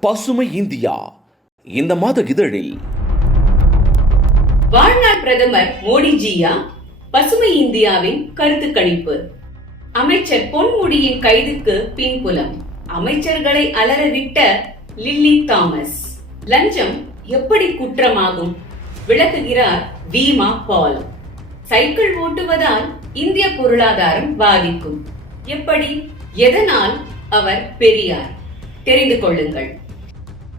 பசுமை இந்தியா. இந்த மாத இதழில். வாழ்நாள் பிரதமர் மோடிஜியா பசுமை இந்தியாவின் கருத்து கணிப்பு. அமைச்சர் பொன்முடியின் கைதுக்கு பின்புலம். அமைச்சர்களை அலறவிட்ட லில்லி தாமஸ். லஞ்சம் எப்படி குற்றமாகும்? விளக்குகிறார் வீமா பால். சைக்கிள் ஓட்டுவதால் இந்திய பொருளாதாரம் பாதிக்கும். எப்படி? எதனால்? அவர் பெரியார். தெரிந்து கொள்ளுங்கள்.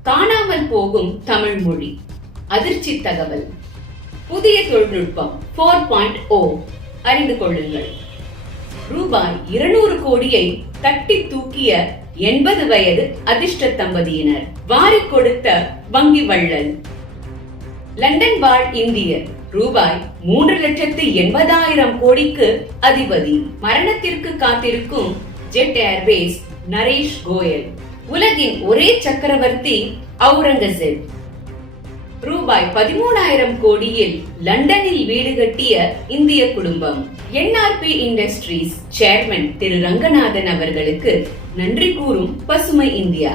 காணாமல் போகும் தமிழ் மொழி. அதிர்ச்சி தகவல். புதிய தொழில்நுட்பம் ஃபோர் பாயிண்ட் ஓ அறிந்து கொள்ளுங்கள். ரூபாய் இருநூறு கோடியை தட்டி தூக்கிய எண்பது வயது அதிர்ஷ்ட தம்பதியினர். வாரி கொடுத்த வங்கி வள்ளல். லண்டன் வாழ் இந்தியர் ரூபாய் மூன்று லட்சத்து எண்பதாயிரம் கோடிக்கு அதிபதி. மரணத்திற்கு காத்திருக்கும் ஜெட் ஏர்வேஸ் நரேஷ் கோயல். உலகின் ஒரே சக்கரவர்த்தி அவுரங்கசீப் ரூபாய் பதிமூணாயிரம் கோடியில் லண்டனில் வீடு கட்டிய இந்திய குடும்பம். NRP industries chairman Thiru Ranganathan அவர்களுக்கு நன்றி கூறும் பசுமை இந்தியா.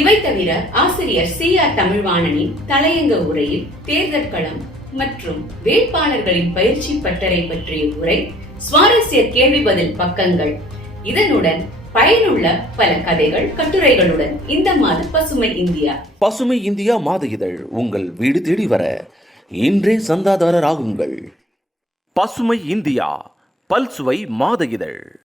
இவை தவிர ஆசிரியர் சி ஆர் தமிழ்வாணனின் தலையங்க உரையில் தேர்தல் களம் மற்றும் வேட்பாளர்களின் பயிற்சி பட்டறை பற்றிய உரை சுவாரஸ்ய கேள்வி பதில் பக்கங்கள். இதனுடன் பயனுள்ள பல கதைகள் கட்டுரைகளுடன் இந்த மாத பசுமை இந்தியா. பசுமை இந்தியா மாத இதழ் உங்கள் வீடு தேடி வர. இன்றே சந்தாதாரர் ஆகுங்கள் பசுமை இந்தியா பல்சுவை மாத இதழ்.